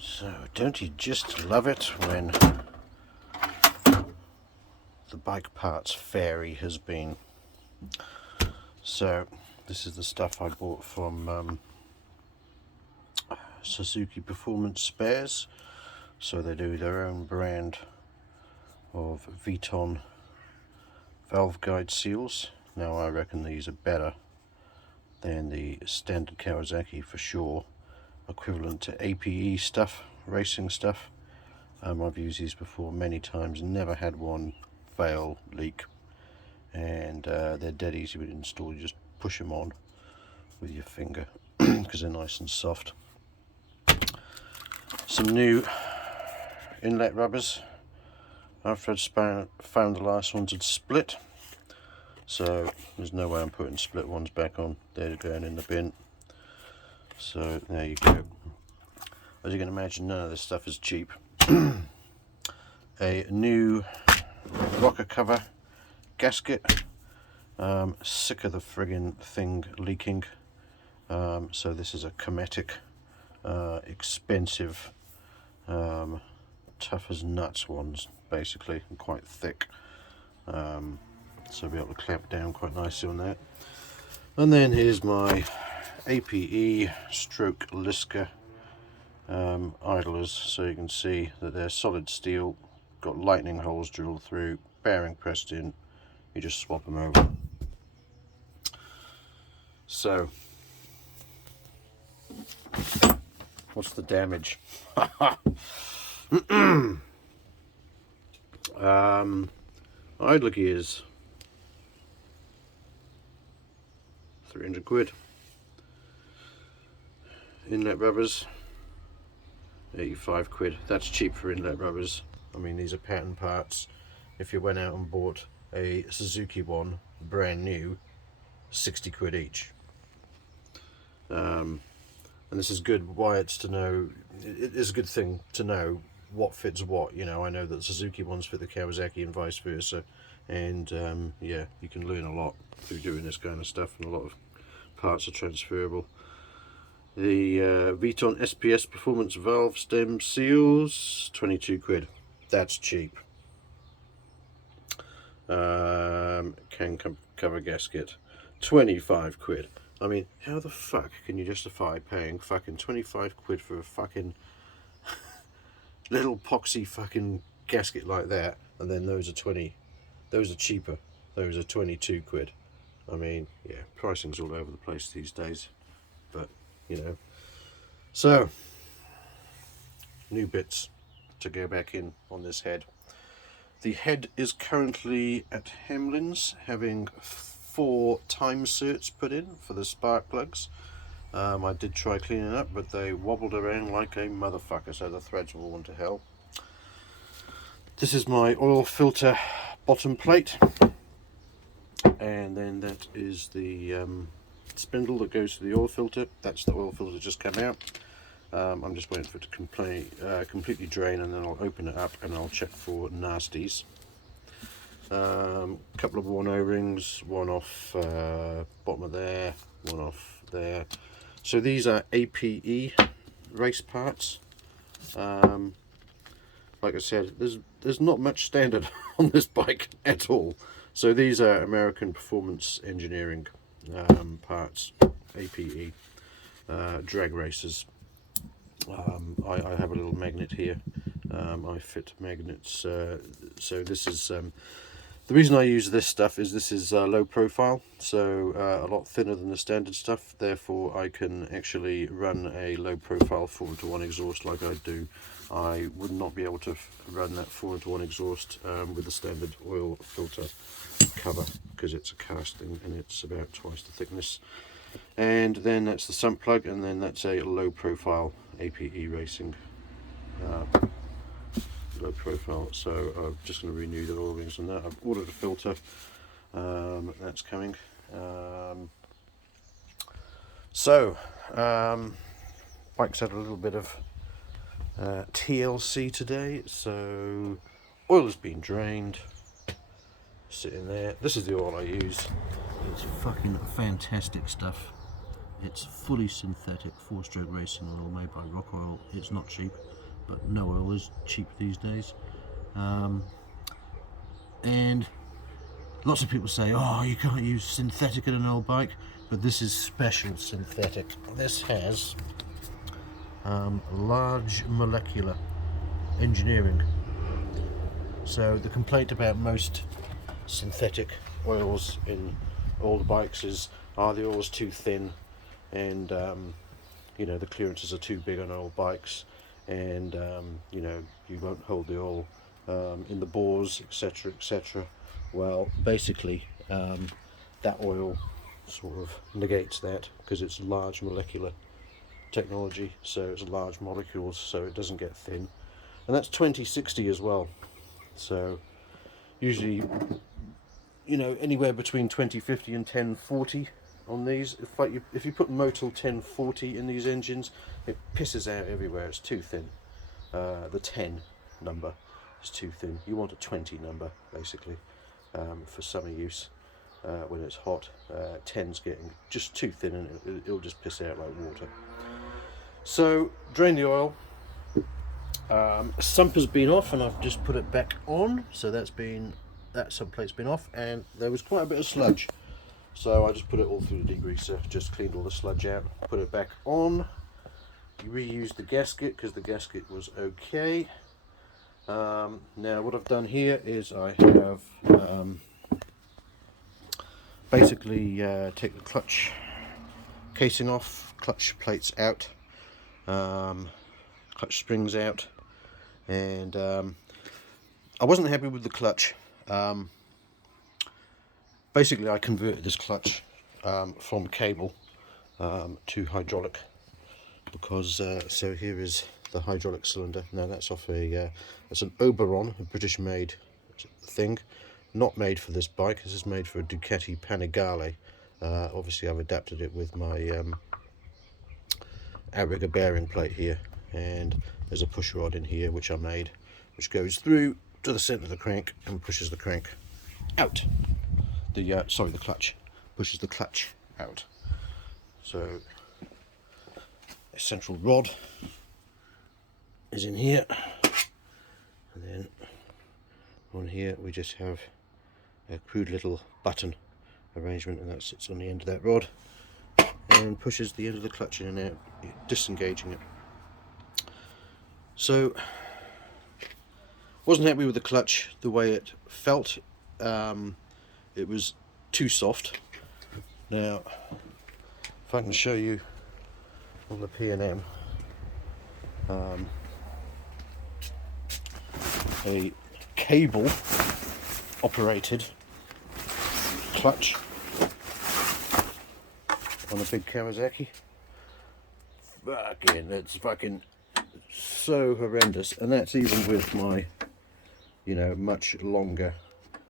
So, don't you just love it when the bike parts fairy has been? So, this is the stuff I bought from Suzuki Performance Spares. So they do their own brand of Vuitton valve guide seals. Now I reckon these are better than the standard Kawasaki for sure, equivalent to APE stuff, racing stuff. I've used these before many times, never had one fail, leak, and they're dead easy to install. You just push them on with your finger because they're nice and soft. Some new inlet rubbers. After I'd found the last ones had split, so there's no way I'm putting split ones back on. They're going in the bin. So there you go. As you can imagine, none of this stuff is cheap. A new rocker cover gasket. Sick of the friggin' thing leaking. So this is a Cometic, expensive, tough as nuts ones, basically, and quite thick. So I'll be able to clamp down quite nicely on that. And then here's my APE stroke Liska idlers, so you can see that they're solid steel, got lightning holes drilled through, bearing pressed in. You just swap them over. So what's the damage? Idler gears, 300 quid. Inlet rubbers, 85 quid. That's cheap for inlet rubbers. I mean, these are pattern parts. If you went out and bought a Suzuki one brand new, 60 quid each. And this is good, why it's to know, it is a good thing to know what fits what. You know, I know that the Suzuki ones fit the Kawasaki and vice versa, and yeah, you can learn a lot through doing this kind of stuff, and a lot of parts are transferable. The Vuitton SPS Performance Valve Stem Seals, 22 quid. That's cheap. Can cover gasket, 25 quid. I mean, how the fuck can you justify paying fucking 25 quid for a fucking little poxy fucking gasket like that, and then those are cheaper, those are 22 quid. I mean, yeah, pricing's all over the place these days, but you know. So, new bits to go back in on this head. The head is currently at Hamlin's, having 4 time certs put in for the spark plugs. I did try cleaning up, but they wobbled around like a motherfucker, so the threads were all to hell. This is my oil filter bottom plate, and then that is the spindle that goes to the oil filter. That's the oil filter just come out. I'm just waiting for it to completely drain, and then I'll open it up and I'll check for nasties. Couple of worn O-rings, one off bottom of there, one off there. So these are APE race parts. Like I said, there's not much standard on this bike at all. So these are American Performance Engineering parts, APE, drag racers. I have a little magnet here. I fit magnets. So this is the reason I use this stuff is this is low profile, so a lot thinner than the standard stuff. Therefore, I can actually run a low profile 4-to-1 exhaust like I do. I would not be able to run that 4-to-1 exhaust with the standard oil filter cover, because it's a casting and it's about twice the thickness. And then that's the sump plug, and then that's a low profile APE racing low profile. So I'm just going to renew the oil rings on that. I've ordered a filter, that's coming. Bike's had a little bit of TLC today, so oil has been drained, sitting there. This is the oil I use. It's fucking fantastic stuff. It's fully synthetic 4-stroke racing oil made by Rock Oil. It's not cheap, but no oil is cheap these days. And lots of people say, oh, you can't use synthetic in an old bike, but this is special synthetic. This has large molecular engineering. So the complaint about most synthetic oils in old bikes is, the oil's too thin, and you know, the clearances are too big on old bikes, and you know, you won't hold the oil in the bores, etc., etc. Well, basically that oil sort of negates that, because it's large molecular technology, so it's large molecules, so it doesn't get thin. And that's 2060 as well. So usually, you know, anywhere between 2050 and 1040 on these. If you put Motul 1040 in these engines, it pisses out everywhere. It's too thin. The 10 number is too thin. You want a 20 number basically for summer use when it's hot. 10's getting just too thin, and it'll just piss out like water. So drain the oil. Sump has been off, and I've just put it back on. So that sump plate's been off, and there was quite a bit of sludge. So I just put it all through the degreaser, just cleaned all the sludge out, put it back on. Reused the gasket because the gasket was okay. Now what I've done here is I have basically take the clutch casing off, clutch plates out, clutch springs out, and I wasn't happy with the clutch. Basically I converted this clutch from cable to hydraulic, because so here is the hydraulic cylinder. Now that's off it's an Oberon, a British made thing, not made for this bike. This is made for a Ducati Panigale. Obviously I've adapted it with my outrigger bearing plate here, and there's a push rod in here which I made, which goes through to the centre of the crank and pushes the crank out. The clutch pushes the clutch out. So a central rod is in here, and then on here we just have a crude little button arrangement, and that sits on the end of that rod and pushes the end of the clutch in and out, disengaging it. So wasn't happy with the clutch, the way it felt. It was too soft. Now if I can show you on the P&M, a cable operated clutch on a big Kawasaki. It's fucking so horrendous, and that's even with my, you know, much longer